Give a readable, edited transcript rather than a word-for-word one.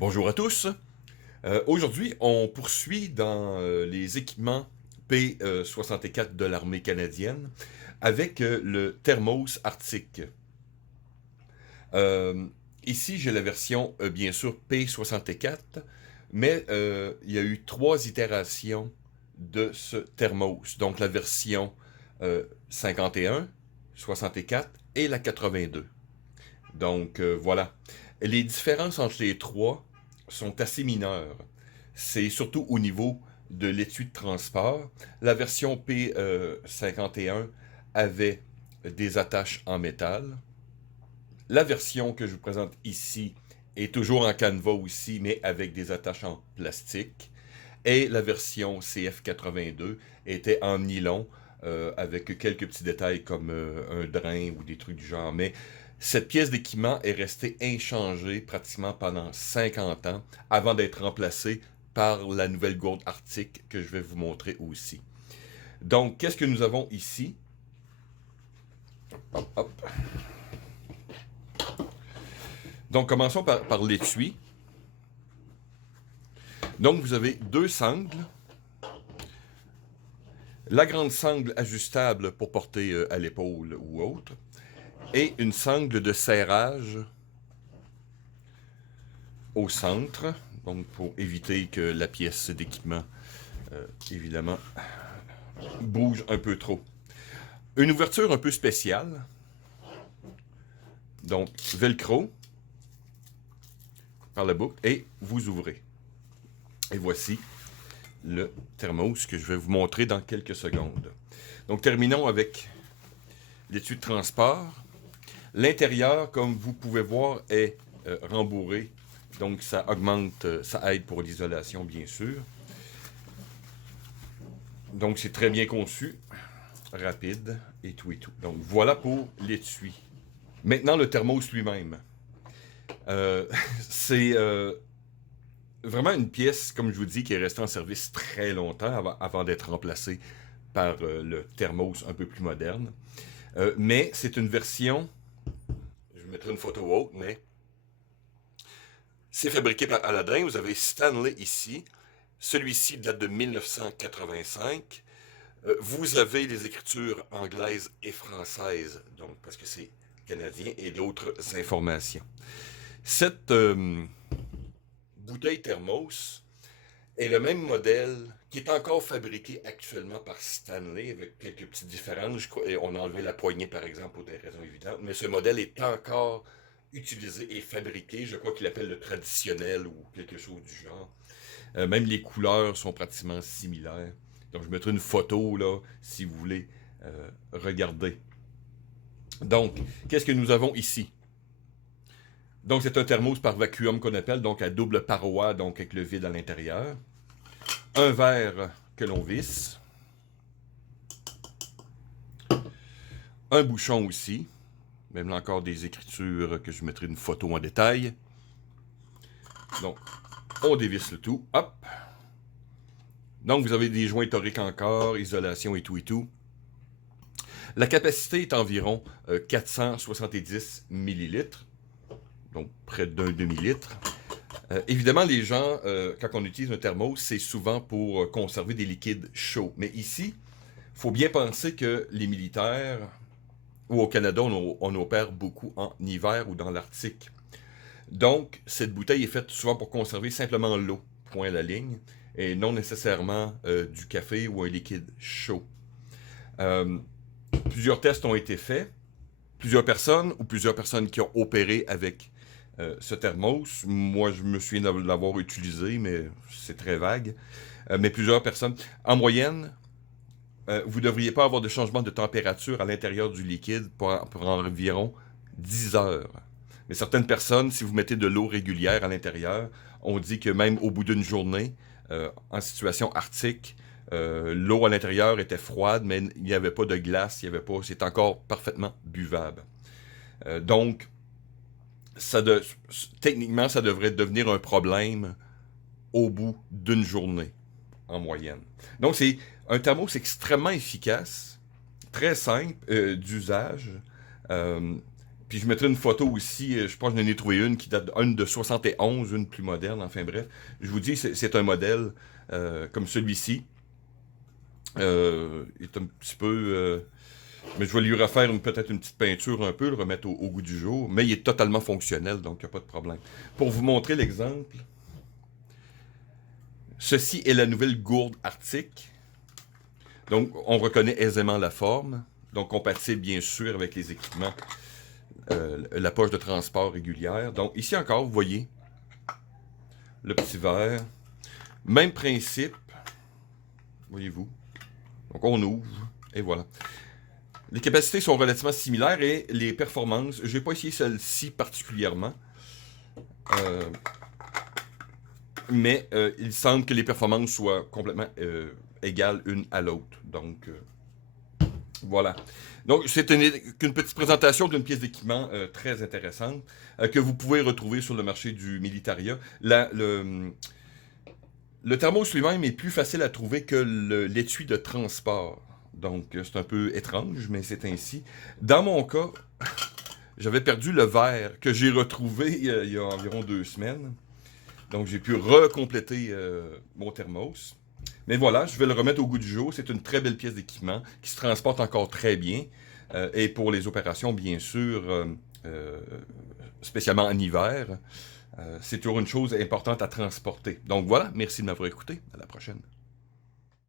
Bonjour à tous. Aujourd'hui, on poursuit dans les équipements P-64 de l'armée canadienne avec le Thermos Arctique. Euh, Ici, j'ai la version, bien sûr, P-64, mais il y a eu trois itérations de ce Thermos. Donc, la version 51, 64 et la 82. Donc, voilà. Les différences entre les trois sont assez mineures. C'est surtout au niveau de l'étui de transport. La version P51 avait des attaches en métal. La version que je vous présente ici est toujours en canevas aussi, mais avec des attaches en plastique. Et la version CF82 était en nylon, avec quelques petits détails comme un drain ou des trucs du genre. Mais cette pièce d'équipement est restée inchangée pratiquement pendant 50 ans avant d'être remplacée par la nouvelle gourde arctique que je vais vous montrer aussi. Donc, qu'est-ce que nous avons ici? Hop, hop. Donc, commençons par l'étui. Donc, vous avez deux sangles. La grande sangle ajustable pour porter à l'épaule ou autre. Et une sangle de serrage au centre, donc pour éviter que la pièce d'équipement, évidemment, bouge un peu trop. Une ouverture un peu spéciale, donc velcro par la boucle, et vous ouvrez. Et voici le thermos que je vais vous montrer dans quelques secondes. Donc terminons avec l'étui de transport. L'intérieur, comme vous pouvez voir, est rembourré. Donc ça augmente, ça aide pour l'isolation, bien sûr. Donc c'est très bien conçu, rapide et tout et tout. Donc voilà pour l'étui. Maintenant le thermos lui-même. Euh, c'est vraiment une pièce, comme je vous dis, qui est restée en service très longtemps avant d'être remplacée par le thermos un peu plus moderne. Mais c'est une version, je vous mettrai une photo haute, mais c'est fabriqué par Aladin. Vous avez Stanley ici. Celui-ci date de 1985. Vous avez les écritures anglaises et françaises, donc parce que c'est canadien, et d'autres informations. Cette bouteille thermos est le même modèle qui est encore fabriqué actuellement par Stanley avec quelques petites différences. On a enlevé la poignée par exemple pour des raisons évidentes, mais ce modèle est encore utilisé et fabriqué. Je crois qu'il appelle le traditionnel ou quelque chose du genre. Même les couleurs sont pratiquement similaires. Donc je mettrai une photo là si vous voulez regarder. Donc, qu'est-ce que nous avons ici? Donc c'est un thermos par vacuum qu'on appelle, donc à double paroi, donc avec le vide à l'intérieur. Un verre que l'on visse. Un bouchon aussi. Même là encore des écritures que je mettrai une photo en détail. Donc, on dévisse le tout. Hop. Donc, vous avez des joints toriques encore, isolation et tout et tout. La capacité est environ 470 millilitres, donc près d'un demi-litre. Évidemment, les gens, quand on utilise un thermos, c'est souvent pour conserver des liquides chauds. Mais ici, il faut bien penser que les militaires, ou au Canada, on opère beaucoup en hiver ou dans l'Arctique. Donc, cette bouteille est faite souvent pour conserver simplement l'eau, point à la ligne, et non nécessairement du café ou un liquide chaud. Euh, Plusieurs tests ont été faits. Plusieurs personnes qui ont opéré avec ce thermos. Moi, je me souviens de l'avoir utilisé, mais c'est très vague. Mais plusieurs personnes. En moyenne, vous ne devriez pas avoir de changement de température à l'intérieur du liquide pour environ 10 heures. Mais certaines personnes, si vous mettez de l'eau régulière à l'intérieur, on dit que même au bout d'une journée, en situation arctique, l'eau à l'intérieur était froide, mais il n'y avait pas de glace, il y avait pas, c'est encore parfaitement buvable. Donc, ça de, techniquement, ça devrait devenir un problème au bout d'une journée, en moyenne. Donc, c'est un thermos extrêmement efficace, très simple d'usage. Euh, Puis je mettrai une photo aussi, je pense que j'en ai trouvé une qui date une de 71, une plus moderne, enfin bref. Je vous dis, c'est un modèle comme celui-ci. Il est un petit peu... mais je vais lui refaire peut-être une petite peinture un peu, le remettre au goût du jour. Mais il est totalement fonctionnel, donc il n'y a pas de problème. Pour vous montrer l'exemple, ceci est la nouvelle gourde Arctic. Donc, on reconnaît aisément la forme. Donc, compatible, bien sûr, avec les équipements. La poche de transport régulière. Donc, ici encore, vous voyez le petit verre. Même principe. Voyez-vous. Donc, on ouvre. Et voilà. Les capacités sont relativement similaires et les performances, je n'ai pas essayé celle-ci particulièrement. Mais il semble que les performances soient complètement égales une à l'autre. Donc, voilà. Donc, c'est qu'une petite présentation d'une pièce d'équipement très intéressante que vous pouvez retrouver sur le marché du Militaria. Le thermos lui-même est plus facile à trouver que l'étui de transport. Donc, c'est un peu étrange, mais c'est ainsi. Dans mon cas, j'avais perdu le verre que j'ai retrouvé il y a environ 2 semaines. Donc, j'ai pu recompléter mon thermos. Mais voilà, je vais le remettre au goût du jour. C'est une très belle pièce d'équipement qui se transporte encore très bien. Et pour les opérations, bien sûr, spécialement en hiver, c'est toujours une chose importante à transporter. Donc voilà, merci de m'avoir écouté. À la prochaine.